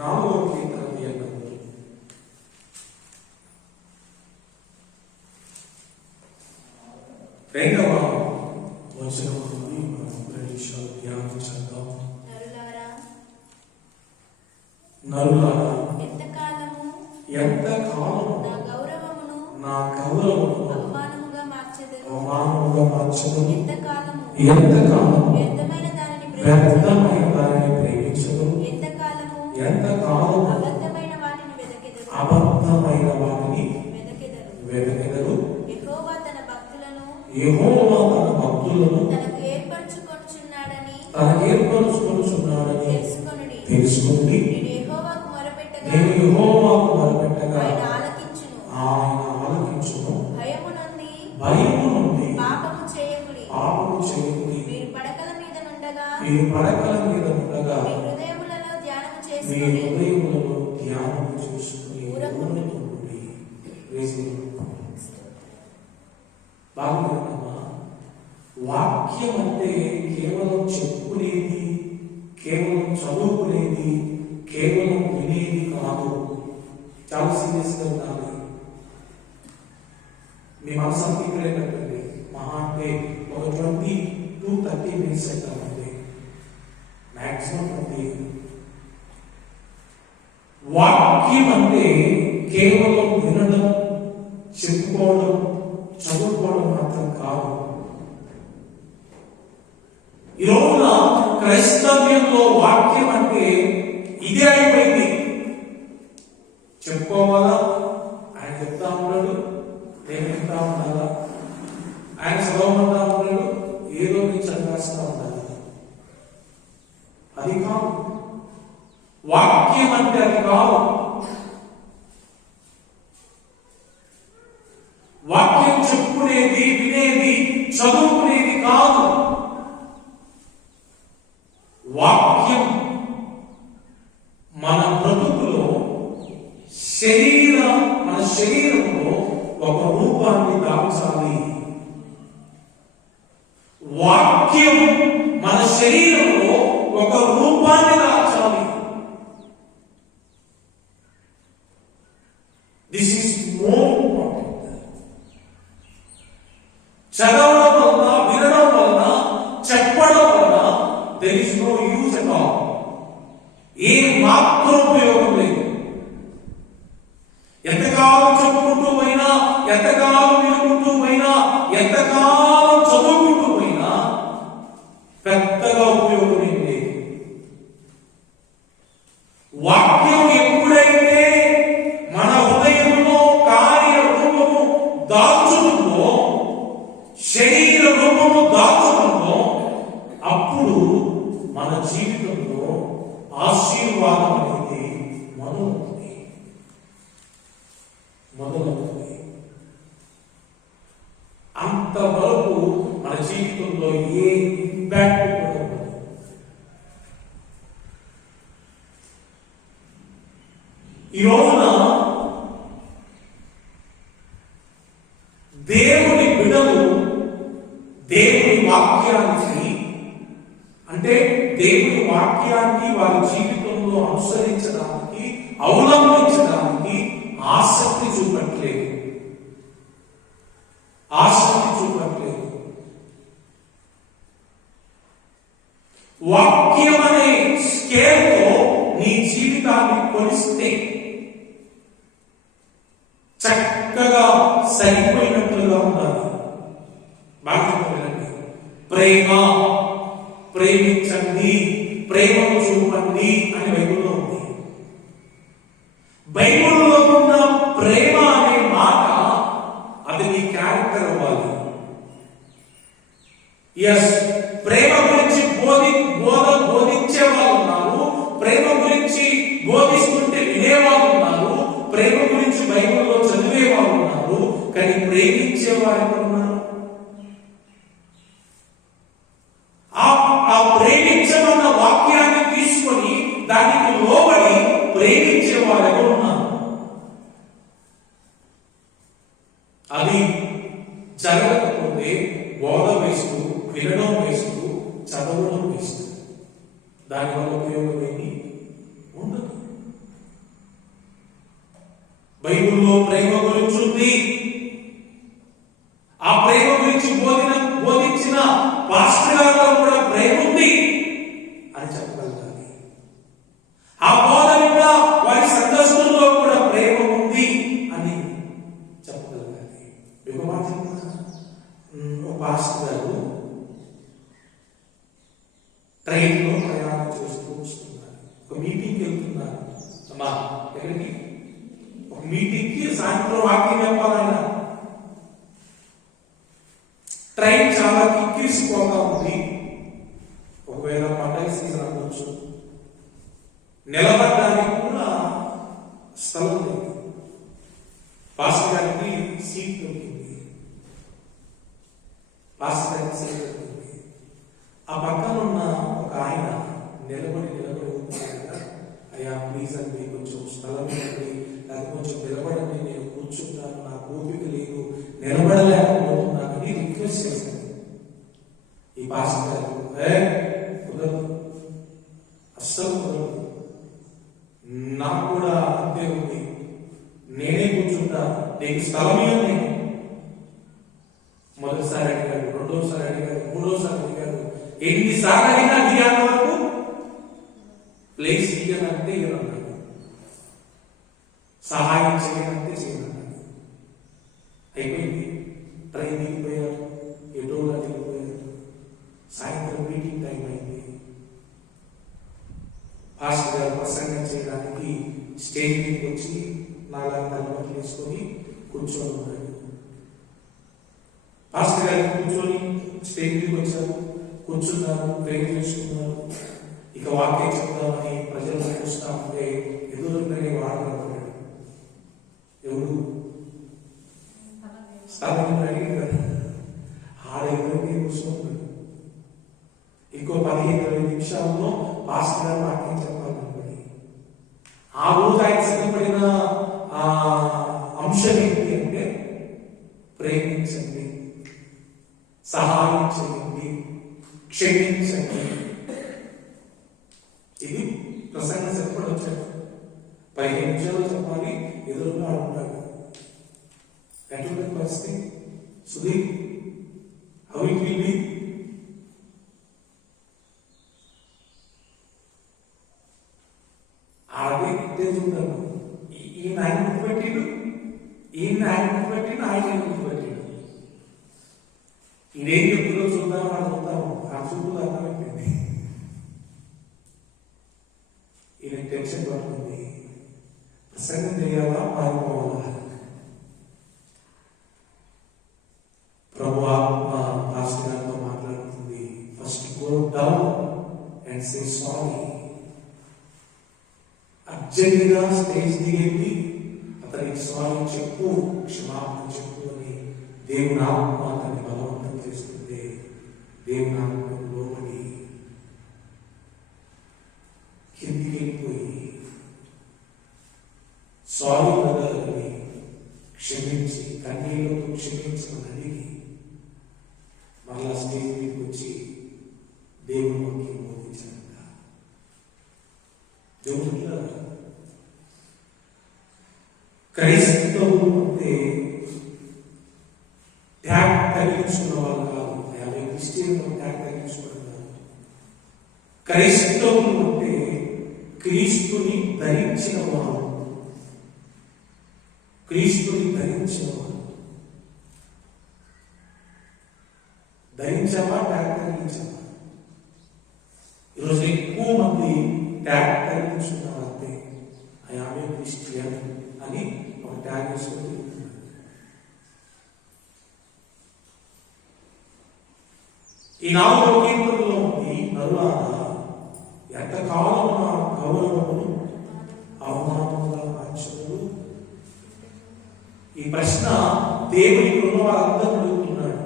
4వ కీర్తన తీయగలరు. రెండవ వచనం నుండి మనం ప్రవేశాలు ధ్యానం చేద్దాం. నరులారా ఎంతకాలము నా గౌరవమును అవమానముగా మార్చెదరు. ఎంతకాలము వ్యర్థమైన దానిని ప్రేమించదు. ఎంతకాలము అబద్ధమైన వాటిని వెదకెదరు. యెహోవా తన భక్తులను తనకు ఏర్పరచుకొనుచున్నాడని తెలుసుకొనుడి. నేను యెహోవాకు మొరపెట్టగా ఆయన ఆలకించును. భయము నుండి పాపము చేయకుడి. మీరు పడకల మీద నుండగా మీ హృదయములలో ధ్యానము చేసుకుని ఊరకుండుడి. బాగుందమ్మా. వాక్యం అంటే కేవలం చెప్పుకునేది, కేవలం చదువుకునేది, కేవలం వినేది కాదు. చాలా సీరియస్ గా ఉండాలి. మీ మనసు అంతా ఇక్కడే పెట్టండి. మహా అంటే ఒక 20 to 30 minutes అవుతామండి, మాక్సిమం 20. వాక్యం అంటే కేవలం వినడం, చెప్పుకోవడం, చదువుకోవడం మాత్రం కాదు. ఈ రోజున క్రైస్తవ్యంలో వాక్యం అంటే ఇదే అయిపోయింది. చెప్పుకోవాలా, ఆయన చెప్తా ఉన్నాడు, నేను చెప్తా ఉండాలా, ఆయన చదవమంటా ఉన్నాడు, ఏదో నేను చదివేస్తా ఉండాలి. అది కాదు వాక్యం అంటే. అది కాదు. వాక్యం చెప్పుకునేది, వినేది, చదువుకునేది కాదు. వాక్యం మన బ్రతుకులో మన శరీరంలో ఒక రూపాన్ని దాల్చాలి. వాక్యం మన శరీరంలో ఒక రూపాన్ని దాల్చాలి. This is more important. చదవడం వలన, వినడం వలన, చెప్పడం వలన there is no use at all. ఏ మాత్రం ఉపయోగం లేదు. ఎంతకాలం చెప్పుకుంటూ పోయినా, ఎంతకాలం వినుకుంటూ పోయినా, ఎంతకాలం చదువుకుంటూ పోయినా పెద్దగా ఉపయోగం ఏం లేదు. వాక్యం ఎప్పుడైతే మన హృదయంలో కార్యరూపము దాల్చుతుందో, శరీర రూపము దాల్చుతుందో, అప్పుడు మన జీవితంలో ఆశీర్వాదం అనేది మొదలవుతుంది. అంతవరకు మన జీవితంలో ఏ ఇంపాక్ట్ కూడా ఉండదు. ఈ రోజున దేవుని బిడ్డలు దేవుని వాక్యానికి, అంటే దేవుని వాక్యాన్ని వారి జీవితంలో అనుసరించడానికి, అవలంబించడానికి ఆసక్తి చూపట్లేదు. వాక్యం అనే స్కేల్తో నీ జీవితాన్ని కొలిస్తే చక్కగా సరిపోయినట్లుగా ఉండాలి. బాగా ప్రేమించండి, ప్రేమను చూపండి అని బైబిల్లో ఉంది. బైబిల్లో ఉన్న ప్రేమ అనే మాట అది నీ క్యారెక్టర్ అవ్వాలి. ఎస్, ప్రేమ గురించి బోధించే వాళ్ళు ఉన్నారు, ప్రేమ గురించి బోధిస్తుంటే వినేవాళ్ళు ఉన్నారు, ప్రేమ గురించి బైబిల్లో చదివే వాళ్ళు ఉన్నారు. కానీ ప్రేమించే వారు ఉన్నారు. ఆ ప్రేమించమన్న వాక్యాన్ని తీసుకొని దానికి లోబడి ప్రేమించే వారు ఎవరు ఉన్నారు? అది జరగకపోతే బోధ వేస్తూ, వినడం వేస్తూ, చదవడం వేస్తూ, దానివల్ల ఉపయోగం ఏమి ఉండదు. బైబిల్లో ప్రేమ గురించి ఉంది. ఆ ప్రేమ గురించి బోధించిన పాస్టర్ గారిలో కూడా ప్రేమ ఉంది అని చెప్పగలగాలి. ఆ బోధన వారి సందర్శనంలో కూడా ప్రేమ ఉంది అని చెప్పగలగాలి. ఒక పాస్టర్ గారు ట్రైన్లో ప్రయాణం చేస్తూ వస్తున్నారు. ఒక మీటింగ్కి వెళ్తున్నారు. అమ్మా ఎక్కడికి? ఒక మీటింగ్కి సాయంత్రం వాక్యం చెప్పాలన్నా ట్రైన్ చాలా కిక్కిరిసిపోతా ఉంది. ఒకవేళ పండగ సీజన్ అవ్వచ్చు. నిలబడడానికి కూడా స్థలం లేదు. పాస్టర్ గారికి సీట్ దొరికింది. పాస్టర్ గారికి సీట్ దొరికింది. ఆ పక్కన ఉన్న ఒక ఆయన నిలబడి అయ్యా ప్లీజ్ అండి కొంచెం స్థలం ఇవ్వండి, అది కొంచెం నిలబడండి, నేను కూర్చుంటాను, నాకు ఓపిక లేదు, నిలబడలేకపోతున్నానని రిక్వెస్ట్ చేశాను. ఈ పాస్టర్ గారు కుదరదు, అస్సలు కుదరదు, నాకు కూడా అంతే ఉంది, నేనే కూర్చుంటా, నీకు స్థలం ఇవ్వండి. మొదటిసారి అడిగాడు, రెండోసారి అడిగాడు, మూడోసారి అడిగాడు. ఎన్నిసార్లు అడిగినా దిగాన వరకు ప్లేస్ ఇయ్యాలంటే ఇవ్వనన్నాడు, సహాయం చేయాలంటే చేయనన్నాడు. అయిపోయింది. ట్రైన్ దిగిపోయారు, ఎటోలా దిగిపోయారు. సాయంత్రం మీటింగ్ టైం అయింది. పాస్టర్ గారు ప్రసంగం చేయడానికి స్టేజ్ మీదకి వచ్చి నాలుగు తలపతి వేసుకొని కూర్చొని ఉన్నాడు. పాస్టర్ గారు కూర్చొని స్టేజ్ మీదకి వచ్చారు, కూర్చున్నారు, ప్రేమ చేసుకున్నారు. ఇక వాక్యం చెప్తామని ప్రజలు చూస్తా ఉంటే ఎదురుగానే వాడబడ్డాడు. ఎవరు? స్థానికులు అడిగారు కదా, ఆడెదురుగా కూర్చున్నాడు. ఇంకో 15-20 నిమిషాల్లో పాస్టర్ గారు వాక్యం చెప్పాలనుకోండి. ఆ రోజు ఆయన సిద్ధపడిన అంశం ఏంటి అంటే ప్రేమించండి, సహాయం చేయండి, క్షమించండి. ఇది ప్రసంగం సిద్ధపడి వచ్చాడు. 15 నిమిషాలు చెప్పాలి, ఎదురుగా ఉంటాడు. ఎటువంటి పరిస్థితి? Sudheer, how it will be? ఉంటాను. ఈయన ఆయన గుర్తుపెట్టిడు, ఈయన ఆయన గుర్తుపెట్టిడు, ఆయన గుర్తుపెట్టిడు. ఇదేం చెప్తుందో చూద్దాం, అడుగుతాము. ఆ చూపు అర్థమైపోయింది. ఈయన టెన్షన్ పడుతుంది. ప్రసంగం చేయాలా, పారిపోవాలా? ప్రభు ఆత్మ పాస్టర్ గారితో మాట్లాడుతుంది. First go down and say sorry. అర్జెంటుగా స్టేజ్ దిగేది అతనికి సారీ చెప్పు, క్షమాపణ చెప్పు అని దేవుని ఆత్మ అతన్ని బలవంతం చేస్తుంది. దేవుని ఆత్మ లోపలి కిందికి వెళ్ళిపోయి సారీ వదలని క్షమించి, కన్నీళ్లతో క్షమించమని అడిగి మరలా స్టేజ్ మీదకి వచ్చి దేవుని వాక్యం బోధించారంట. దేవుడు క్రైస్తవులు అంటే ట్యాగ్ తగిలించుకున్న వాళ్ళు కాదు. 50 క్రిస్టియన్లు ట్యాగ్ తగిలించుకున్నారు. క్రైస్తవులు అంటే క్రీస్తుని ధరించిన వారు. క్రీస్తుని ధరించిన వారు. ధరించావా, ట్యాగ్ తగిలించావా? ఈరోజు ఎక్కువ మంది ట్యాగ్ తగిలించుకున్నారు. అంతే, ఐ యామ్ ఏ క్రిస్టియన్ అని ఒక ట్యాగ్ వేసుకొని తిరుగుతున్నారు. ఈ 4వ కీర్తనలో ఉంది, నరులారా ఎంతకాలం నా గౌరవమును అవమానముగా మార్చదు. ఈ ప్రశ్న దేవునికి ఉన్న వారందరూ అడుగుతున్నాడు.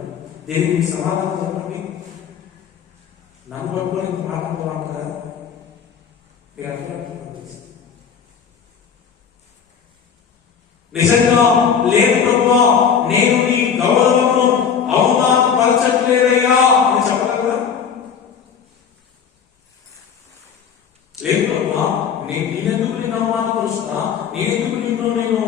దేవునికి సమాధానం చెప్పండి. నన్ను పట్టుకొని ఇంత మాటతో అంటారా? మీరు అర్థం నిజంగా లేదు ప్రభువా, నేను నీ గౌరవమును అవమానపరచట్లేదయ్యా అని చెప్పగలరా? లేదు ప్రభువా, నేనెందుకు నిన్ను అవమానపరుస్తా, నేనెందుకు నిన్ను నేను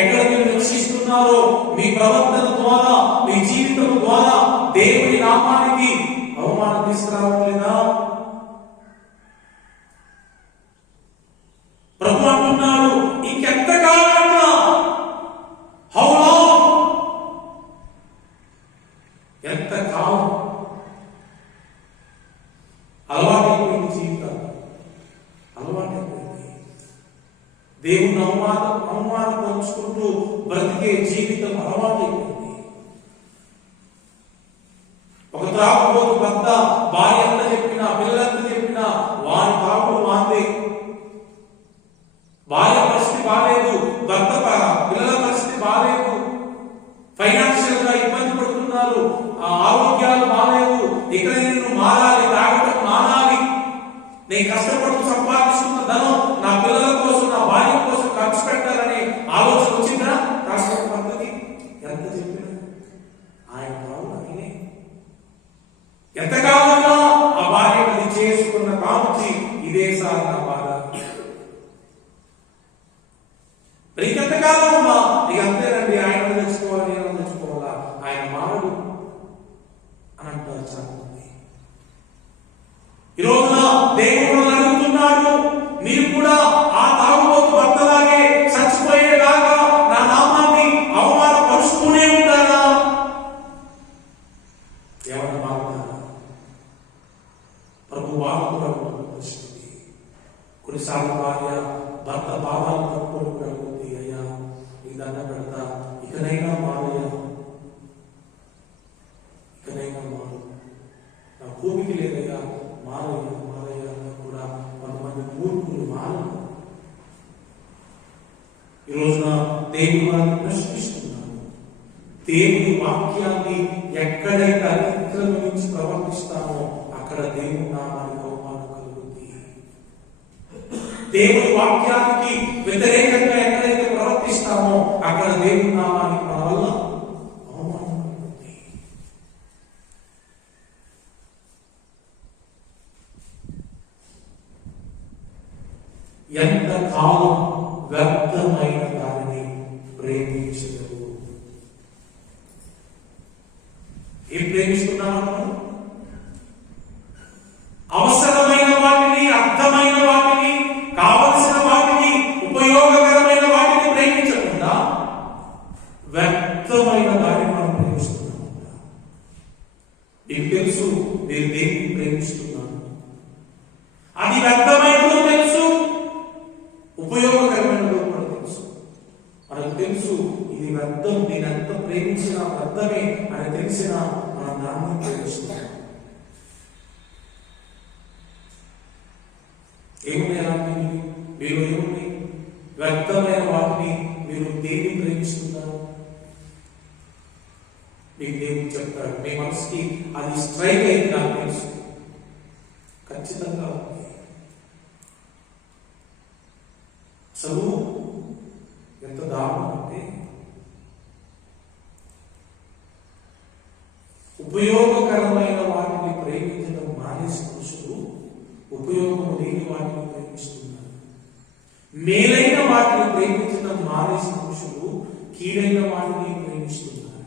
ఎక్కడ మీరు రక్షిస్తున్నారో మీ ప్రవర్తన ద్వారా, మీ జీవితం ద్వారా దేవుని నామానికి అవమానం తీసుకురావట్లేదా? ప్రభు అంటున్నాడు, ఇంకెంతకాలంగా, హౌ లాంగ్, ఎంతకాలం? అలవాటైపోయింది జీవితం, అలవాటైపోయింది. దేవుని అవమానపరుచుకుంటూ బ్రతికే జీవితం అలవాటైపోయింది. ఒక త్రాగుబోతు భర్త భార్య ఎంత చెప్పినా, పిల్లలంతా చెప్పినా వారి తాగుడు మాందే. భార్య పరిస్థితి బాలేదు, భర్త పిల్లల పరిస్థితి బాలేదు, ఫైనాన్షియల్ గా ఇబ్బంది పడుతున్నారు, ఆరోగ్యాలు బాలేవు, ఇక్కడ నేను మారాలి, తాగడం మానాలి, నేను కష్టపడుతూ సంపాదిస్తున్న ధనం నా పిల్లల కోసం, నా భార్య కోసం ఖర్చు పెట్టాలనే ఆలోచన వచ్చిందా? రాష్ట్ర పద్ధతి ఎంత చెప్పినా ఆయన కాదు, ఆయనే. ఎంతకాలంగా ఆ భార్య అది చేసుకున్న కాముచి ఇదే సార్ నా బాధ. ఇంకెంతకాలం అమ్మా, ఇక అంతేనండి, ఆయన తెచ్చుకోవాలి, నేను తెచ్చుకోవాలా, ఆయన మానడు అని అంటారు చాలా మంది. ఈ రోజున దేవుడు అడుగుతున్నాడు, మీరు కూడా ఆ తాగుబోతు భర్తలాగే చచ్చిపోయేలాగా నా నామాన్ని అవమానపరుస్తూనే ఉంటారా? ఏమన్నా మారుతారా? ప్రభు వాళ్ళు కూడా పరిస్థితి. కొన్నిసార్లు భార్య భర్త పాపాలు తప్పుకొని పెడుతుంది, అయ్యా ఈ దండ పెడతా, ఇకనైనా మారయ్యా, ఇకనైనా మారు, నా భూమికి లేదయ్యా, మారయ్యా మారయ్యా అన్నా కూడా కొంతమంది మూర్ఖులు మారరు. ఈ రోజున దేవుని వారిని ప్రశ్నిస్తున్నాను. దేవుని వాక్యాన్ని ఎక్కడైతే అతిక్రమించి ప్రవర్తిస్తామో అక్కడ దేవుని నామానికి అవమానం కలుగుతుంది. దేవుని వాక్యానికి వ్యతిరేకంగా ఎక్కడైతే ప్రవర్తిస్తామో అక్కడ దేవుని నామానికి మన వల్ల అవమానం కలుగుతుంది. ఎంత కాలం వ్యర్థమైన దానిని ప్రేమించదు? ఏం ప్రేమిస్తున్నామా? అవసరమైన వాటిని, అర్థమైన వాటిని, కావలసిన వాటిని, ఉపయోగకరమైన వాటిని ప్రేమించకుండా వ్యర్థమైన దానిని మనం ప్రేమిస్తున్నాం. మీకు తెలుసు నేను దేన్ని ప్రేమిస్తున్నాను, అది వ్యర్థమైనదో తెలుసు, ఉపయోగకరమైనదో కూడా తెలుసు. మనకు తెలుసు ఇది వ్యర్థం, నేను ఎంత ప్రేమించినా వ్యర్థమే అని తెలిసిన మనం దాన్ని ప్రేమిస్తున్నాం. ఏముంది ఎలాంటి మీరు ఏముంది వ్యర్థమైన వాటిని మీరు దేన్ని ప్రేమిస్తున్నారు? మీకు దేవుడు చెప్తాడు, మీ మనసుకి అది స్ట్రైక్ అయింది, నాకు తెలుసు, ఖచ్చితంగా ఉంది. అసలు ఎంత దారుణం అంటే, ఉపయోగకరమైన వాటిని ప్రేమించడం మానేసి పురుషులు ఉపయోగం లేని వాటిని ప్రేమిస్తున్నారు. మేలైన వాటిని ప్రేమించడం మానేసి పురుషులు కీడైన వాటిని ప్రేమిస్తున్నారు.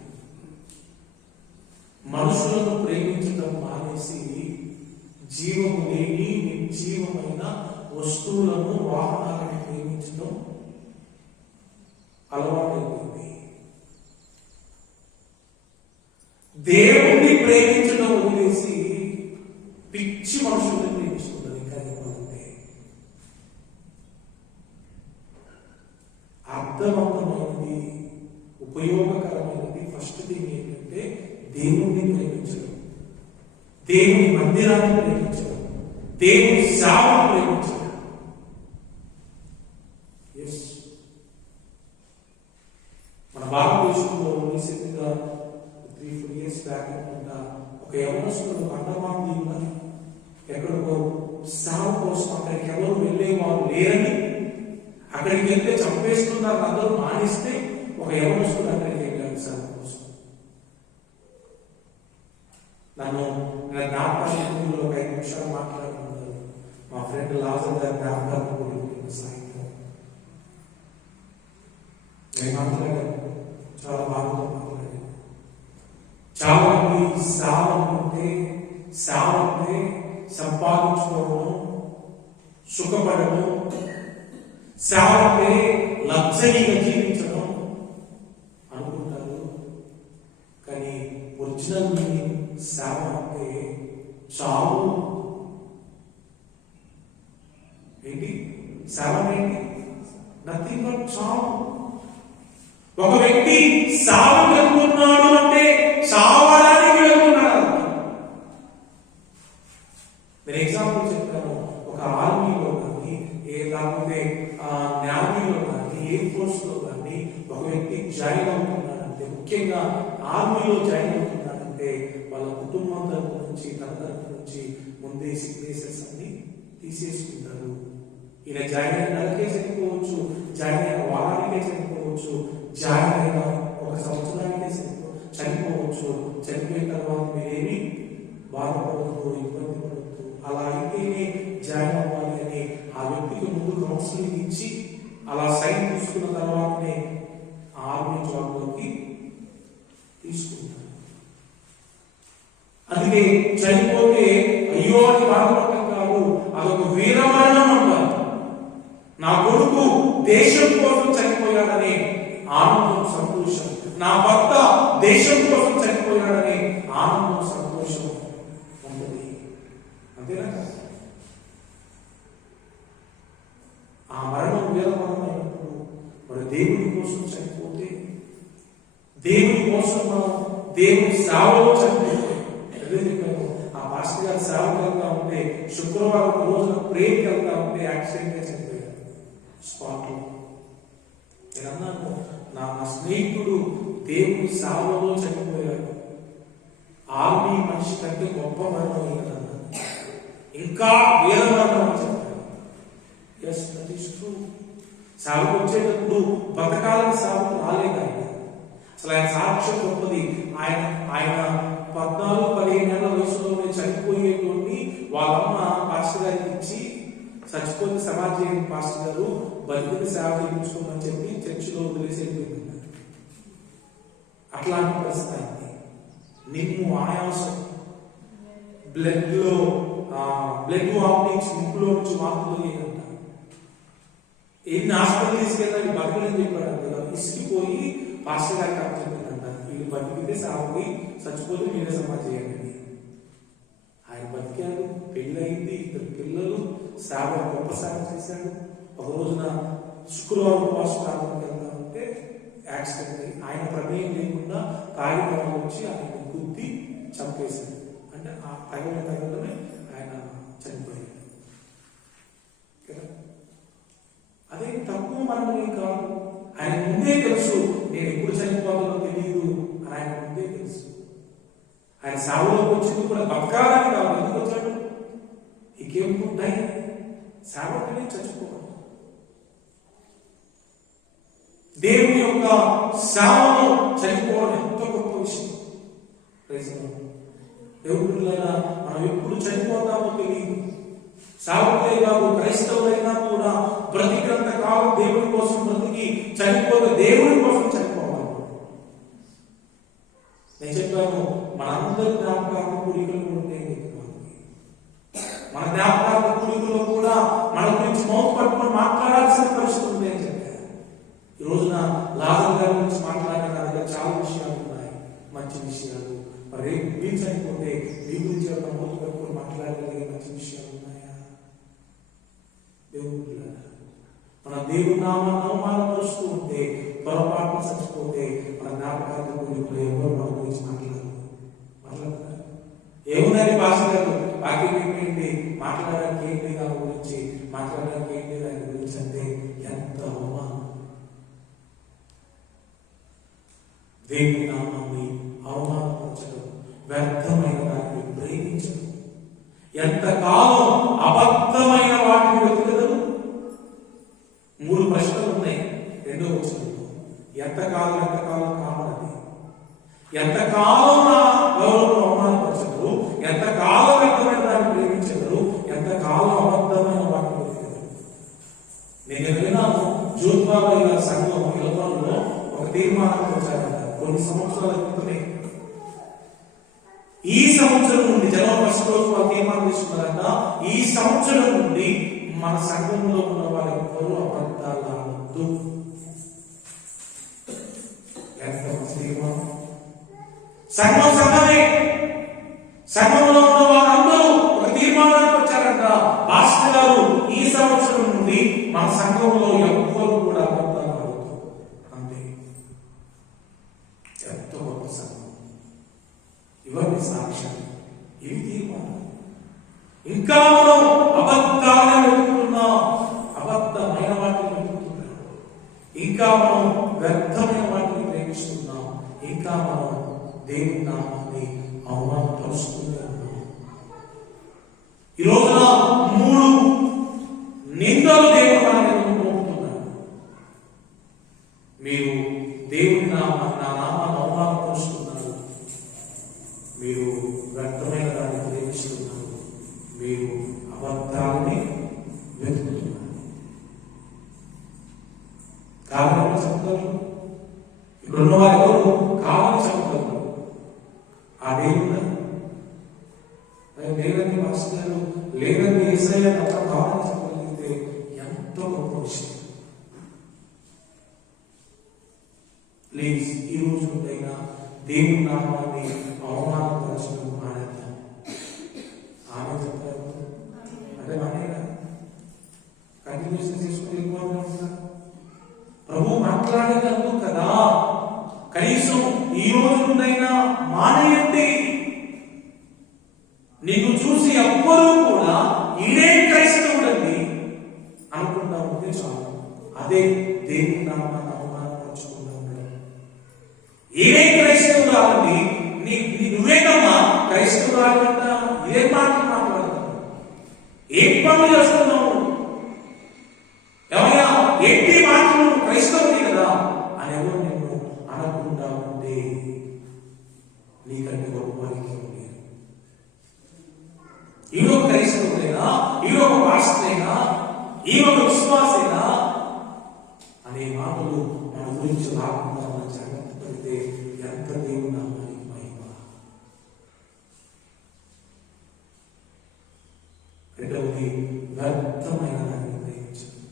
మనుషులను ప్రేమించడం మానేసి జీవము లేని నిర్జీవమైన వస్తువులను, వాహనాలను ప్రేమించడం అలవాటైపోయింది. దేవుణ్ణి ప్రేమించడం వదిలేసి పిచ్చి మనుషుల్ని ప్రేమిస్తున్నారు. ఇంకా చెప్పాలంటే అర్థవంతమైనది, ఉపయోగకరమైనది ఫస్ట్ థింగ్ ఏంటంటే దేవుణ్ణి ప్రేమించడం, దేవుని మందిరాన్ని ప్రేమించడం, దేవుని సేవను ప్రేమించడం. మన భారతదేశంలో రీసెంట్గా 3-4 years బ్యాక్ అనుకుంటా ఒక యవనస్తుడు అండమాన్ దీవున ఎక్కడికో సేవ కోసం అక్కడికి ఎవరు వెళ్ళేవారు లేరని, అక్కడికి వెళ్తే చంపేస్తున్నారు అందరూ మానేస్తే ఒక యవనస్తుడు అక్కడికి వెళ్ళాడు సేవ కోసం. నన్ను జ్ఞాపకాలు ఒక 5 నిమిషాలు మాట్లాడుతున్నారు. మా ఫ్రెండ్ లాజర్ గారి జ్ఞాపకాలు సాయంత్రం నేను మాట్లాడాను, చాలా బాగా మాట్లాడాను. చాలా మంది సేవ అంటే సంపాదించుకోవడం, సుఖపడడం, సేవ అంటే లగ్జరీగా జీవించడం అనుకుంటారు. కానీ ఒరిజినల్ మీనింగ్ సేవ అంటే చావు. ఏంటి సేవ? ఏంటి? నథింగ్ బట్ చావు. ఒక వ్యక్తి సాగు వెళ్తున్నాడు అంటే చావడానికి వెళ్తున్నాడు. నేను ఎగ్జాంపుల్ చెప్తాను. ఒక ఆర్మీలో కానీ, లేకపోతే నేవీలో కానీ, ఎయిర్ ఫోర్స్ లో కానీ ఒక వ్యక్తి జాయిన్ అవుతున్నాడంటే, ముఖ్యంగా ఆర్మీలో జాయిన్ అవుతున్నాడంటే వాళ్ళ కుటుంబం తరపు నుంచి, తన తరపు నుంచి ముందే సిగ్నేచర్స్ అన్ని తీసేసుకుంటారు. ఈయన జాయిన్ అయిన నెలకే చనిపోవచ్చు, జాయిన్ అయిన వారానికే చనిపోవచ్చు, జాయిన్ అయిన ఒక సంవత్సరానికే చనిపోవచ్చు. చనిపోయిన తర్వాత మీరేమి బాధపడద్దు, ఇబ్బంది పడద్దు. అలా అయితేనే జాయిన్ అవ్వాలి అని ఆ వ్యక్తికి ముందు కౌన్సిలింగ్ ఇచ్చి అలా సైన్ తీసుకున్న తర్వాతనే ఆర్మీ జాబ్లోకి తీసుకుంటారు. అందుకే చనిపోతే అయ్యో అని బాధపడటం కాదు, అదొక వీరమరణం అంటారు. నా కొడుకు దేశం కోసం చనిపోయాడని ఆనందం, సంతోషం. నా భర్త దేశం కోసం చనిపోయాడని ఆనందం, సంతోషం ఉంటుంది. అంతేనా? ఆ మరణం వీరమరణం అయినప్పుడు మరి దేవుడి కోసం చనిపోతే, దేవుడి కోసం మనం దేవుడి సేవలో చనిపోతే, అదే చెప్పాను. ఆ పాస్టర్ గారు సేవకు వెళ్తా ఉంటే, శుక్రవారం రోజున ప్రేయర్కి వెళ్తా ఉంటే యాక్సిడెంట్ గా చనిపోయాడు స్పాట్ లో. నేను అన్నాను, నా స్నేహితుడు దేవుడి సేవలో చనిపోయాడు, ఆర్మీ మనిషి కంటే గొప్ప మరణం ఏంటన్నా, ఇంకా వీర మరణం అని చెప్పాడు. Yes, that is true. సేవకు వచ్చేటప్పుడు బతకాలని సేవకు రాలేదు ఆయన. అసలు ఆయన సాక్ష్యం గొప్పది. ఆయన 14-15 ఏళ్ల వయసులోనే చనిపోయేటోడిని వాళ్ళమ్మ పాస్టర్ గారికి ఇచ్చి, చచ్చిపోతే సమాజ చేయండి పాస్టర్ గారు, బతికి సేవ చేయించుకోమని చెప్పి చర్చిలో వదిలేసి వెళ్ళిపోయింది. అట్లాంటి పరిస్థితి అయింది. నిన్ను ఆయాసం, బ్లడ్ వామిటింగ్స్, నిప్పులో నుంచి వాంతులు లేదంట. ఎన్ని హాస్పిటల్ తీసుకెళ్ళాలి, బతకలని చెప్పాడు కదా. ఇసుకిపోయి పాస్టర్ గారికి అప్పచెప్పిందంట, వీళ్ళు బతికితే సేవకి, చచ్చిపోతే మీరే సమాజ చేయండి. ఆయన బతికాడు, పెళ్ళయింది, 2 పిల్లలు, సేవ గొప్ప సేవ చేశాడు. ఒక రోజున శుక్రవారం ఉపవాస ప్రార్థనకి వెళ్తా ఉంటే యాక్సిడెంట్ అయ్యి, ఆయన ప్రమేయం లేకుండా తాగిన వచ్చి ఆయన గుద్ది చంపేశాడు. అంటే ఆ తగలనే ఆయన చనిపోయాడు కదా. అదే తక్కువ మరణమే కాదు. ఆయన ముందే తెలుసు, నేను ఎప్పుడు చనిపోవాలో తెలియదు అని ఆయన ముందే తెలుసు. ఆయన సేవలోకి వచ్చింది కూడా బతకాలని కాదు. ఎందుకు వచ్చాడు? ఈ కేమ్ టు డై. సేవకునే చచ్చిపోవాలి. దేవుని యొక్క సేవలో చనిపోవడం ఎంతో గొప్ప విషయం. దేవుడులారా, మనం ఎప్పుడు చనిపోతామో తెలియదు. సేవకులే కాదు, క్రైస్తవులైనా కూడా బ్రతికినంత కాలం దేవుడి కోసం బ్రతికి, చనిపోతే దేవుడి కోసం చనిపోవాలి. నేను చెప్పాను, మనందరి జ్ఞాపకార్థ కూడికలు కూడా ఉంటాయి. మన జ్ఞాపకార్థ కూడికలో కూడా మన గురించి మౌత్ పట్టుకొని మాట్లాడాల్సిన పరిస్థితి ఉంది అని చెప్పాను. ఈ రోజున లాజరు గారి గురించి మాట్లాడిన నా దగ్గర చాలా విషయాలు ఉన్నాయి, మంచి విషయాలు. మరి రేపు మీరు చనిపోతే మీ గురించి ఎవరైనా మౌత్ పట్టుకొని మాట్లాడగలిగే మంచి విషయాలు ఉన్నాయా? దేవుడు, మన దేవుడి నామాన్ని అవమానపరుస్తూ ఉంటే, పొరపాటున చచ్చిపోతే మన జ్ఞాపకార్థ కూడికలో ఎవరు మన గురించి మాట్లాడతారు? ఏముందని భాష గారు వాక్యం ఏంటి, మాట్లాడడానికి ఏంటి, దాని గురించి మాట్లాడడానికి ఏంటి, దాని గురించి అంటే ఎంత అవమానం. దేవుని నామాన్ని అవమానపరచడం, వ్యర్థమైన దాన్ని ప్రేమించడం, ఎంతకాలం అబద్ధమైన వాటిని వెతుకగలరు? 3 ప్రశ్నలు ఉన్నాయి 2వ వచనంలో. ఎంతకాలం కావాలని, ఎంతకాలం నా గౌరవం అవమానపరచగలరు, ఎంతకాలం వ్యర్థమైన దాన్ని ప్రేమించగలరు, ఎంతకాలం అబద్ధమైన వాటిని వెతుకగలరు. నేను వెళ్ళినాను జూత్బాబాయి గారి సంఘం ఇలవరంలో. తీర్మానానికి వచ్చారంట కొన్ని సంవత్సరాల క్రితమే. ఈ సంవత్సరం నుండి జనవరి 1 రోజు వాళ్ళు తీర్మానం తీసుకున్నారంట, ఈ సంవత్సరం నుండి మన సంఘంలో ఉన్న వారి ఎవరు అబద్ధాలు ఆడొద్దు. ఎంత మంచి తీర్మానం! సంఘమే సంఘంలో ఉన్న వారందరూ ఒక తీర్మానానికి వచ్చారంట, పాస్టర్ గారు ఈ సంవత్సరం నుండి మన సంఘంలో ఎవ్వరు కూడా అబద్ధాలు ఆడొద్దు. అంతే. ఎంతో గొప్ప సంఘం. ఇవన్నీ సాక్ష్యాలు, ఇవి తీర్మానం. ఇంకా మనం అబద్ధాలను వెతుకుతున్నాం, అబద్ధమైన వాటిని వెతుకుతున్నాం, ఇంకా మనం వ్యర్థమైన వాటిని ప్రేమిస్తున్నాం, ఇంకా మనం దేవుని నామాన్ని అవమానపరుస్తూనే ఉన్నాం. ఈ రోజున 3 నిందలు దేవుడు మన మీద మోపుతున్నాడు. మీరు దేవుని నా నామాన్ని అవమానపరుస్తున్నారు, మీరు వ్యర్థమైన దాన్ని ప్రేమిస్తున్నారు, మీరు అబద్ధాన్ని వెతుకుతున్నారు. కారణం చెప్తారు. ఇక్కడ ఉన్న వారు ఎవరు కారణం చెప్తారు? ఆ దేవుడు లేదని మాస్టర్ లేదని ఏసయ్య తప్ప కారణం చెప్పగలిగితే ఎంతో గొప్ప విషయం. ప్లీజ్ ఈ రోజు అయినా దేవుని నామాన్ని అవమానపరచడం మానేద్దాం. ఆమె చెప్పారు అంటే మానేగా కంటిన్యూషన్ చేసుకుని ప్రభు మాట్లాడేటప్పుడు కదా, కనీసం ఈ రోజు నుండైనా మానేయండి. నిన్ను చూసి ఎవ్వరూ కూడా ఈడే క్రైస్తవుడండి అనుకుంటా ఉంటే చాలు. అదే దేవుని నామాన్ని అవమానపరచకుండా ఉండడం. ఈడే క్రైస్తవురాలండి, నువ్వేనమ్మా క్రైస్తవురాలంట, ఇదే మాటలు మాట్లాడుతున్నావు, ఏం పనులు చేస్తున్నావు, ఎవరైనా ఏంటి మాటలు క్రైస్తవుని కదా అని ఎవరు నిన్ను అనకుండా ఉంటే నీకంటే గొప్ప వారికి ఈయన ఒక క్రైస్తవుడైనా, ఈయన ఒక పాస్టరైనా, ఈయన ఒక విశ్వాసైనా అనే మాటలు మన గురించి రాకుండా మనం జాగ్రత్త పడితే ఎంత దేవుని నామానికి మహిమ. రెండవది వ్యర్థమైన దాన్ని గ్రహించడం.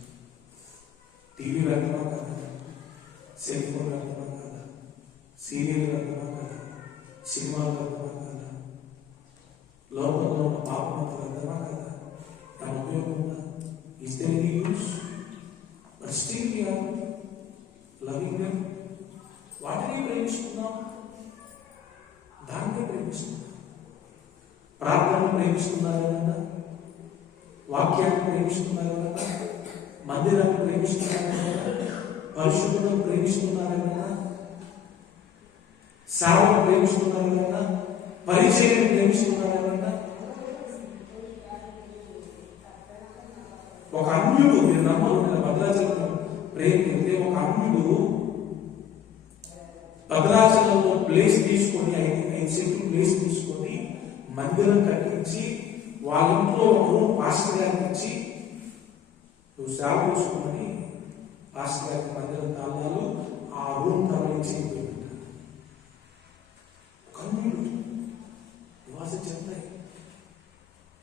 టీవీ వ్యర్థమా కదా, సెల్ ఫోన్ వ్యర్థమా కదా, సీరియల్ వ్యర్థమా కదా, సినిమాలు వ్యర్థమా కదా, లోకంలో ఉన్న పాపమంతా వ్యర్థమా కదా, దాని ఉపయోగం ఉందా? Is there any use? But still we are loving them. వాటిని ప్రేమిస్తున్నాం, దాన్ని ప్రేమిస్తున్నాం. ప్రార్థనను ప్రేమిస్తున్నారు కదా, వాక్యాన్ని ప్రేమిస్తున్నారు కదా, మందిరాన్ని ప్రేమిస్తున్నారు కదా, పరిశుద్ధులను ప్రేమిస్తున్నారు కదా, సేవను ప్రేమిస్తున్నారు కదా, పరిచయం ప్రేమిస్తున్నారు కదా. ఒక అన్యుడు, మీరు నమ్మరు, భద్రాచలం ప్రేమిస్తే ఒక అన్యుడు భద్రాచలంలో ప్లేస్ తీసుకొని 5 సెంట్లు ప్లేస్ తీసుకొని మందిరం కట్టించి వాళ్ళ ఇంట్లో ఒక పాస్టర్ గారికి ఇచ్చి, నువ్వు సేవ చూసుకుని పాస్టర్ గారికి మందిరం తాళాలు ఆ రూమ్ తరలించి కన్నుడు నివాస చెప్తాయి.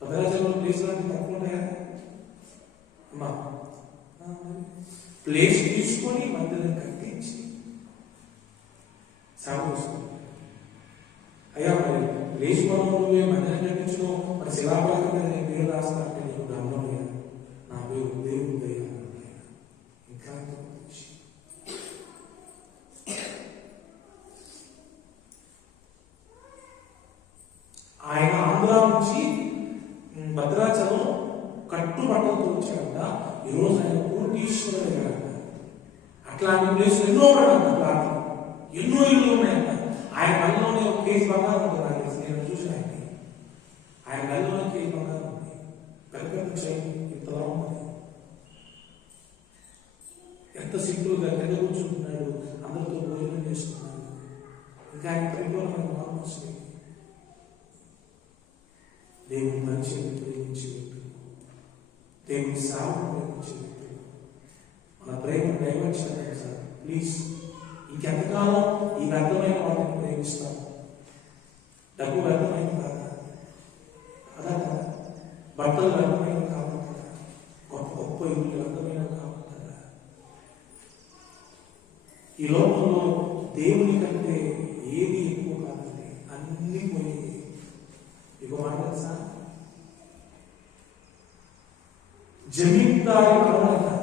భద్రాచలంలో ప్లేస్ లాంటి తక్కువ ఉంటాయా అమ్మా? ప్లేస్ తీసుకొని మందిరం కట్టించి సేవ చూసుకుని, అయ్యా మరి ప్లేస్ మనం నువ్వే మందిరం కట్టించడం మరి శిలాపాలక మీద నేను పేరు రాస్తా అంటే నీకు గమనం లేదు, నా పేరు దేవుడు ఇంకా ఆయన ఆంధ్ర నుంచి భద్రాచలం కట్టుబట్టలతో వచ్చాడంట. ఈరోజు ఆయన కోటీశ్వరుడు గారంట. అట్లాంటి ప్లేసులు ఎన్నో ఉన్నాయంట, ప్రాంతం ఎన్నో ఇల్లు ఉన్నాయంట. ఆయన మెల్లలోనే ఒక కేజీ బంగారం ఉంటుంది, నేను చూసిన ఆయన మెల్లలోనే కేజీ బంగారం ఉంది, పెద్ద పెద్ద చైన్ ఇంతలా ఉంది. ఎంత సింపుల్గా కింద కూర్చుంటున్నాడు, అందరితో భోజనం చేస్తున్నాడు. ఇంకా ఆయన పరిపూర్ణమైన మార్పు వస్తుంది. దేవుని పరిచయం ప్రేమించి వ్యక్తులు, దేవుని సేవను ప్రేమించే వ్యక్తులు, మన ప్రేమ దైవచ్ఛేదం సార్. ప్లీజ్ ఇంకెంతకాలం ఈ వ్యర్థమైన వాటిని ప్రేమిస్తాం? డబ్బు వ్యర్థమైన కాదా? అదా కదా? బట్టలు వ్యర్థమైన కావాలి కదా? గొప్ప గొప్ప ఇల్లు వ్యర్థమైన కావాలి కదా? ఈ లోకంలో దేవుని కంటే ఏది ఎక్కువ కాదండి, అన్ని పోయేది. ఇక మాట తెలుసా? జమీందారి కుమారుడు,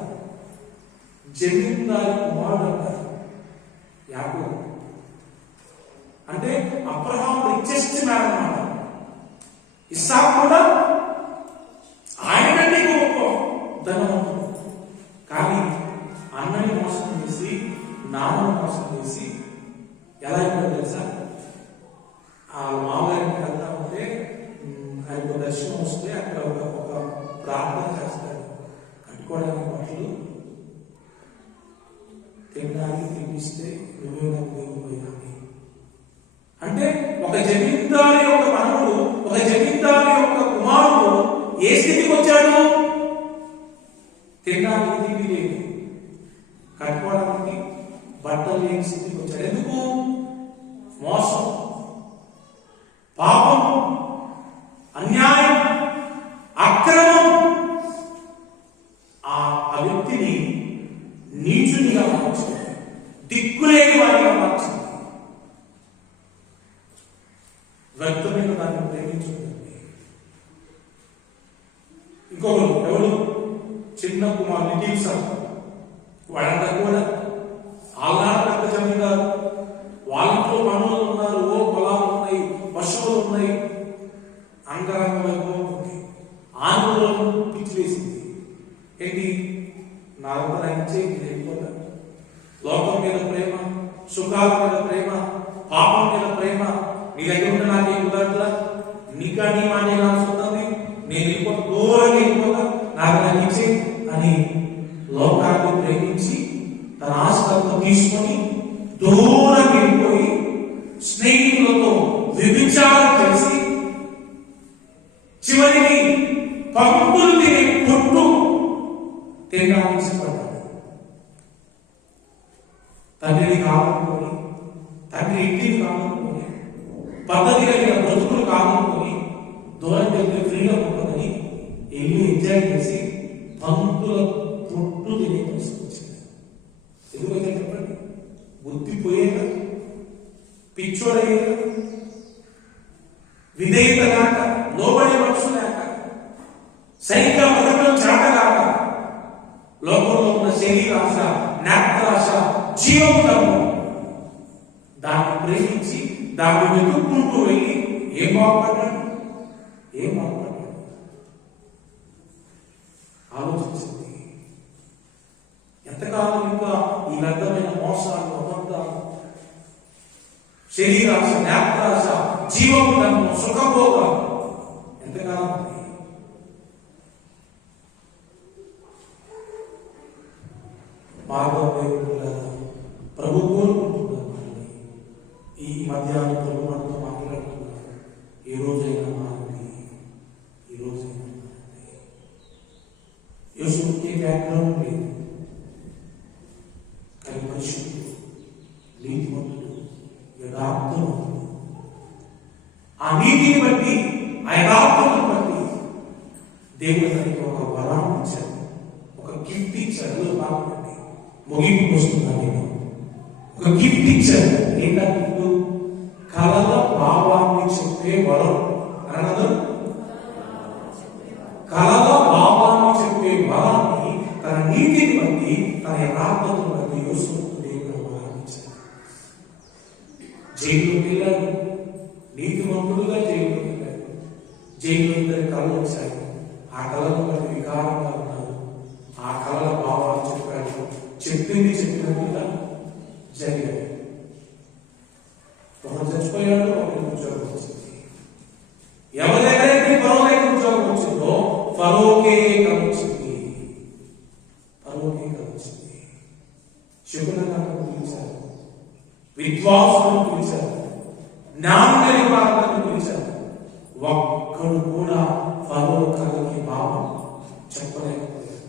జమీందారి కుమారుడు యాకోబు. అంటే అబ్రహాం రిచెస్ట్ మ్యాన్ అన్నమాట. ఇస్సాకు కూడా ఆయన కంటే గొప్ప ధనవంతుడు. కానీ అన్నని మోసం చేసి, నాన్నని మోసం చేసి ఎలా అయిపోయిందో తెలుసా? ఆ మామగారికి వెళ్తా ఉంటే ఆయనకు దర్శనం వస్తే అక్కడ ఒక ప్రార్థన చేస్తాడు. కట్టుకోవడానికి బట్టలు, తినడానికి తినిపిస్తే నువ్వే నాకు దేవుడు పోయాలి. అంటే ఒక జమీందారి యొక్క మనవుడు, ఒక జమీందారి యొక్క కుమారుడు ఏ స్థితికి వచ్చాడు? తినడానికి తిండి లేదు, కట్టుకోవడానికి బట్టలు లేని స్థితికి వచ్చాడు. ఎందుకు? మోసం, పాపం, అన్యాయం, అక్రమం ఆ వ్యక్తిని నీచునిగా మార్చింది, దిక్కులేని వాడిగా మార్చింది. వ్యక్తమైన దాన్ని ప్రేమించుకుంటుంది. ఇంకొకరు ఎవరు? చిన్న కుమార్ నిటీల్సన్. వాళ్ళంతా కూడా ఆల్నాడు పెద్ద జమీందారు, వాళ్ళతో పనులు ఉన్నారు, ఓ పొలాలు ఉన్నాయి, పశువులు ఉన్నాయి, అంగరంగ వైభవం ఉంది. ఆందోళన పిచ్చి వేసింది. ఏంటి? నాలుగు ఇచ్చే ఇది అయిపోతా. లోకం మీద ప్రేమ, సుఖాల మీద ప్రేమ, పాపం మీద ప్రేమ, నీ దగ్గర ఉంటే నాకేం కుదరట్లా, నీకా నీ మాట వస్తుంది, నేను వెళ్ళిపోతా, దూరంగా వెళ్ళిపోతా, నాకు ఇచ్చే అని లోకాన్ని ప్రేమించి తన ఆస్తంతో తీసుకొని దూరం వెళ్ళిపోయి స్నేహితులతో వ్యభిచారం చేసి చివరికి పంపులు తినే పొట్టు తినడానికి ఇష్టపడ్డాడు. తండ్రిని కావాలనుకొని, తండ్రి ఇంటిని కావాలనుకొని, పద్ధతి కలిగిన బ్రతుకులు కావాలనుకొని, దూరం వెళ్ళి ఫ్రీగా ఉంటుందని ఇల్లు ఎంజాయ్ చేసి పంతుల పొట్టు తినే పరిస్థితి వచ్చింది. ఎందుకంటే చెప్పండి, బుద్ధి పోయేక, పిచ్చోడయ్యేక, విధేయత లేక, లోబడే మనసు లేక, సరిగ్గా బతకడం చాటగాక, లోకంలో ఉన్న శరీరాశ, నేత్రాశ, జీవము ధర్మం దాన్ని ప్రేమించి దాన్ని వెతుక్కుంటూ వెళ్ళి ఏం బాగుపడ్డాడు? ఏం బాగుపడ్డాడు? ఆలోచించింది. ఎంతకాలం ఇంకా ఈ వ్యర్థమైన మోసాలు, అబద్ధాలు, శరీరాశ, నేత్రాశ, జీవము ధర్మం, సుఖభోగాలు ఎంతకాలం? ప్రభు కోరుకుంటున్నారు. ఈ మధ్యాహ్నం ప్రభు మనతో మాట్లాడుతున్నారు. ఏ రోజైనా మారండి, ఈ రోజైనా మారండి. యేసుకి బ్యాక్గ్రౌండ్ లేదు, కానీ పరిశుద్ధుడు, నీతిమంతుడు, యథార్థవంతుడు. ఆ నీతిని బట్టి, ఆ యథార్థతను బట్టి దేవుడు తనకి ఒక వరాన్ని ఇచ్చాడు, ఒక గిఫ్ట్ ఇచ్చాడు. బాగుందండి, ముగింపుకు వస్తున్నాను నేను. ఒక గిఫ్ట్ ఇచ్చాడు. ఏంటా గిఫ్ట్? కళల భావాన్ని చెప్పే వరం అన్నది. కళల భావాన్ని చెప్పే వరాన్ని తన నీతిని బట్టి, తన యథార్థతను బట్టి యోసేపుకు దేవుడు వరాన్ని ఇచ్చాడు. జైలుకి వెళ్ళాడు, నీతిమంతుడుగా జైలుకి వెళ్ళాడు. జైలు ఇద్దరి కళలు వచ్చాయి. ఆ కళను బట్టి వికారంగా ఉన్నారు. ఆ కళల భావాలు చెప్పాడు. చెప్పింది చెప్పినట్టుగా జరిగాడు. ఒకరు చచ్చిపోయాడు, ఒకరికి ఉద్యోగం వచ్చింది. ఎవరి దగ్గరైతే ఫరో దగ్గర ఉద్యోగం వచ్చిందో ఫరోకే వచ్చింది. ఫరోకే వచ్చింది. శకులను పిలిచారు, విద్వాంసులను పిలిచారు, జ్ఞానం కలిగిన వారిని పిలిచారు. ఒక్కడు కూడా ఫరో కళకి భావం చెప్పలేకపోయాడు.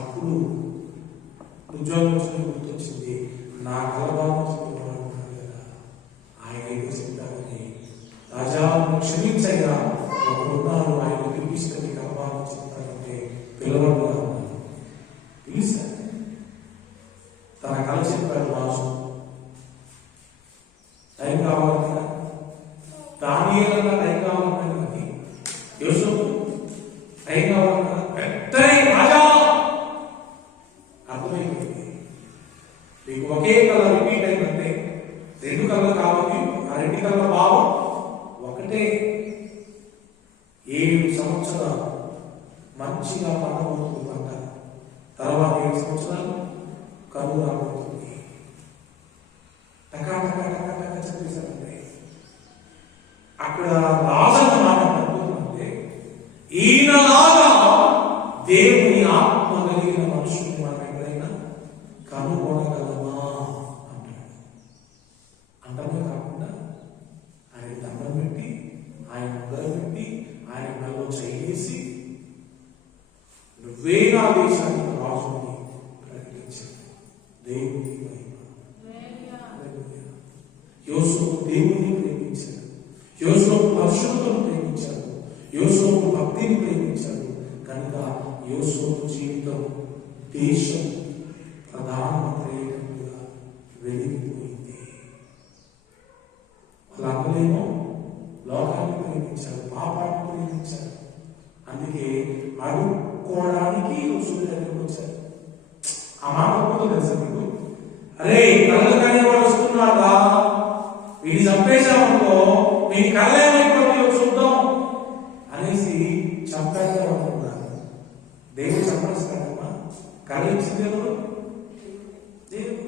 అప్పుడు ఉద్యోగం వచ్చింది గుర్తొచ్చింది, నా కలబాబు చెప్తున్నాను కదా, ఆయన అయితే చెప్తానని, రాజా క్షమించయ్యా, ఒకరున్నారు ఆయన పిలిపిస్తే నీ కలబాబు చెప్తానంటే పిలవడుగా ఉన్నాను. పిలిచాను. తన కళ చెప్పాడు రాజు. టైం కావాలి కదా, దానియేలన్నా టైం కావాలి కానీ యోసేపు టైం కావాలి కదా, వెంటనే రాజా అర్థమైపోయింది. మీకు ఒకే కళ రిపీట్ అయిందంటే 2 కళలు కావాలి, ఆ 2 కళల భావం ఒకటే. 7 సంవత్సరాలు మంచిగా పండబోతుంది పంట, తర్వాత 7 సంవత్సరాలు కరువు రాబోతుంది. టకా చెప్పేశారంటే అక్కడ రాజన్న మాట అనుకుంటుందంటే, ఈయనలాగా దేవుని ఆత్మ కలిగిన మనుషుల్ని మనం ఎక్కడైనా కనుగొనగలమా అంటాడు. అంటమే కాకుండా ఆయన దండం పెట్టి, ఆయన ముద్ర పెట్టి, ఆయన మెడలో చేసి, నువ్వే నా దేశానికి రాజుని ప్రకటించాడు. దేవుని యోసేపు దేవుని ప్రేమించాడు, యోసేపు పరిశుద్ధతను ప్రేమించాడు, యోసేపు భక్తిని ప్రేమించాడు. కనుక యోసేపు జీవితం దేశం ప్రధానమంత్రిగా వెలిగిపోయింది. వాళ్ళందరేమో లోకాన్ని ప్రేమించారు, పాపాన్ని ప్రేమించారు. అందుకే అడుక్కోవడానికి యోసేపు దగ్గరికి వచ్చారు. ఆ మాట ఒప్పుకో తెలుసా మీకు? అరే కళ్ళ కానీ వాడు వస్తున్నాడా, వీడిని చంపేశామనుకో నీ కళ్ళ ఏమైపోతుందో చూద్దాం అనేసి చంపేద్దాం అనుకున్నారు. దేవుడు చంపేస్తాడమ్మా. కళ్ళ ఇచ్చింది ఎవరు? దేవుడు.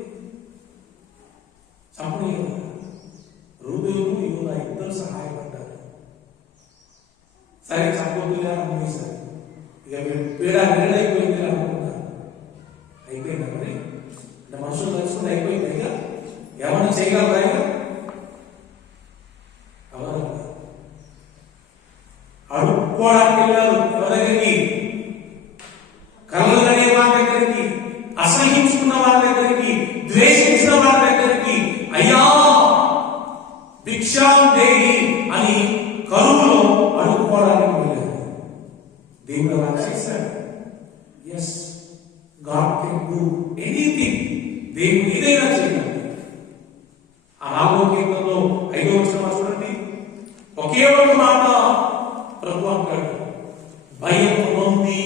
చంపనీయదు. రూబేను యూదా ఇద్దరు సహాయపడ్డారు. సరే చంపొద్దులే అనుకునేసారు. ఇక పీడ అయిపోయింది అనుకున్నారు. అయిపోయిందా మరి? అంటే మనుషులు తెలుసుకుంటే అయిపోయింది. ఇక ఏమన్నా చేయగలరా? ఇక అడుక్కోవడానికి వెళ్ళారు. ఎవరి దగ్గరికి? కళ్ళు అనే వారి దగ్గరికి, అసహించుకున్న వారి దగ్గరికి, ద్వేషించిన వారి దగ్గరికి, అయ్యా భిక్షాం దేహి అని కరువులో అడుక్కోవడానికి వెళ్ళారు. దేవుడు అలా చేశాడు. Yes, God can do anything. దేవుడు ఏదైనా చేయగలడు. ఆ 4వ కీర్తనలో 5వ వచనం చూడండి, ఒకే ఒక మాట ప్రభు అంటాడు, భయము నొంది.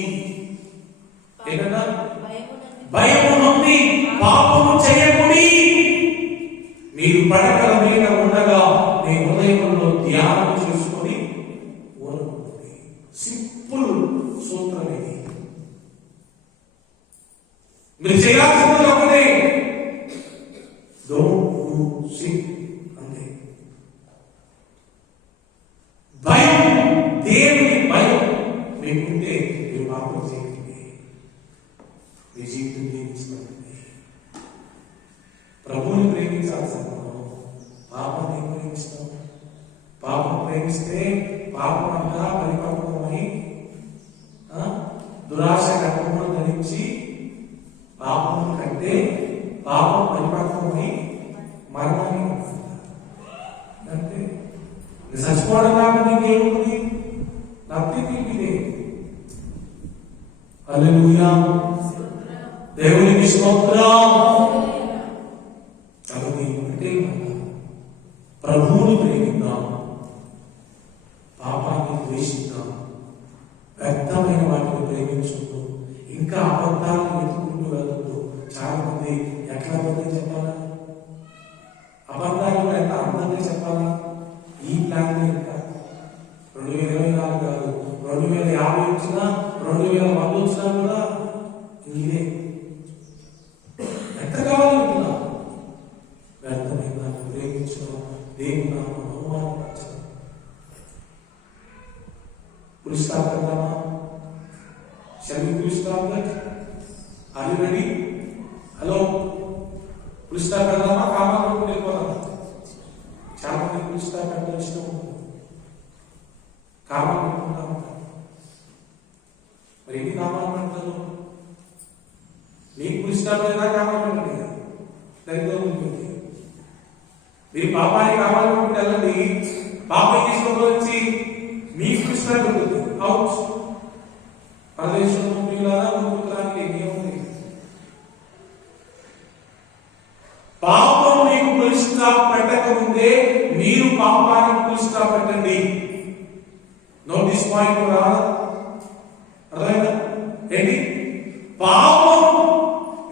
ఏంటన్నా? భయము నొంది పాపము చేయకుడి, మీరు పడకల మీద ఉండగా మీ హృదయంలో ధ్యానం చేసుకొని ఓరకుంటుంది. సింపుల్ సూత్రం ఇది. మీరు చేయాల్సింది ఒకటే, డోంట్ డూ సిన్ అంతే. భయం, దేవుని భయం మీకుంటే మీరు పాపం చేయండి, మీ జీవితం జీవించబడుతుంది. ప్రభువుని ప్రేమించాల్సిన పాపాన్ని ప్రేమిస్తాం. పాపం ప్రేమిస్తే పాపం అంతా పరిపక్వమై దురాశ గర్భంలో ధరించి పాపం కంటే పాపం పరిపక్వమై మరణాన్ని అంటే చచ్చిపోవడం నాకు నీకేముంది? నథింగ్ ఇదే. హల్లెలూయా, దేవునికి స్తోత్రం. కాబట్టి అంటే ప్రభువుని ప్రేమిద్దాం, పాపాన్ని ద్వేషిద్దాం, వ్యర్థమైన వాటిని ప్రేమించొద్దు, ఇంకా అబద్ధాలను వెతుకుంటూ వెళ్తూ. చాలా మంది ఎట్లా అబద్ధం చెప్పాలా, అబద్ధాలు ఎంత అందంగా చెప్పాలా, ఈ ప్లాన్ ఇంకా 2024 కాదు, 2050 వచ్చినా 2100 వచ్చినా కూడా ఇదే ఎంత కావాలనుకున్నా వ్యర్థమైన దాన్ని ప్రేమించడం, దేవుని నామమును అవమానపరచడం. పులిస్తామా? షల్ పులిస్తామా? Are you ready? హలో, పులిస్తా పెడదామా? కామాలు వెళ్ళిపోదామా? చాలా మంది పులిస్తా పెట్టడం ఇష్టం ఉంటుంది, కామాలు పెట్టుకుంటా ఉంటారు. మరి ఎన్ని కామాలు పెడతారు? మీకు ఇష్టమైనా కావాలండి దరిద్రం ఉంటుంది. మీరు పాపాన్ని కావాలనుకుంటే వెళ్ళండి, పాపం తీసుకోవచ్చి మీకు ఇష్టం ఉంటుంది. అవుట్ పరదేశంలో మిగిలారా పుత్రానికి ఏముంది? పాపం మీకు పులిస్తా పెట్టక ముందే మీరు పాపానికి పులిస్తా పెట్టండి. నోటీస్ పాయింట్ రా, అర్థమైందా? ఏంటి పాపం?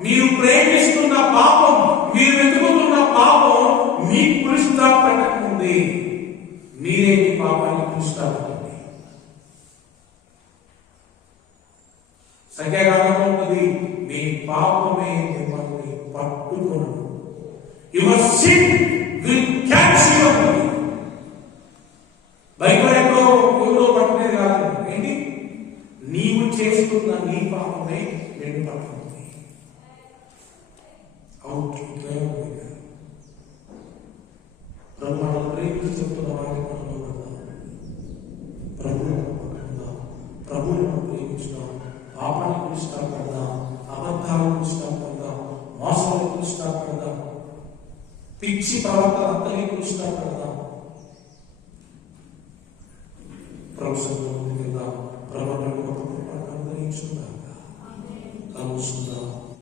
మీరు ప్రేమిస్తున్న పాపం, మీరు వెతుకుతున్న పాపం మీకు పులిస్తా పెట్టక ముందే మీరే మీ పాపానికి పులిస్తా పెట్టండి. సంఖ్యాకాలంలో ఉన్నది, మీ పాపమే మిమ్మల్ని పట్టుకోను. Your sin will catch you. భయపడేదో ఎవరో పట్టుకునేది కాదు. ఏంటి? నీవు చేస్తున్న నీ పాపమే నిన్ను పట్టుకుంది. అవుట్. ప్రభు మనల్ని ప్రేమించి చెప్తున్న వారికి మనలో ప్రభువులను ప్రేమించుదాం, పాపానికి ఇష్టపడదాం, అబద్ధాలకు ఇష్టపడదాం, మోసాలకు ఇష్టపడదాం, పిచ్చి ప్రవర్తన అంతని ఇష్టపడదాం. ప్రభు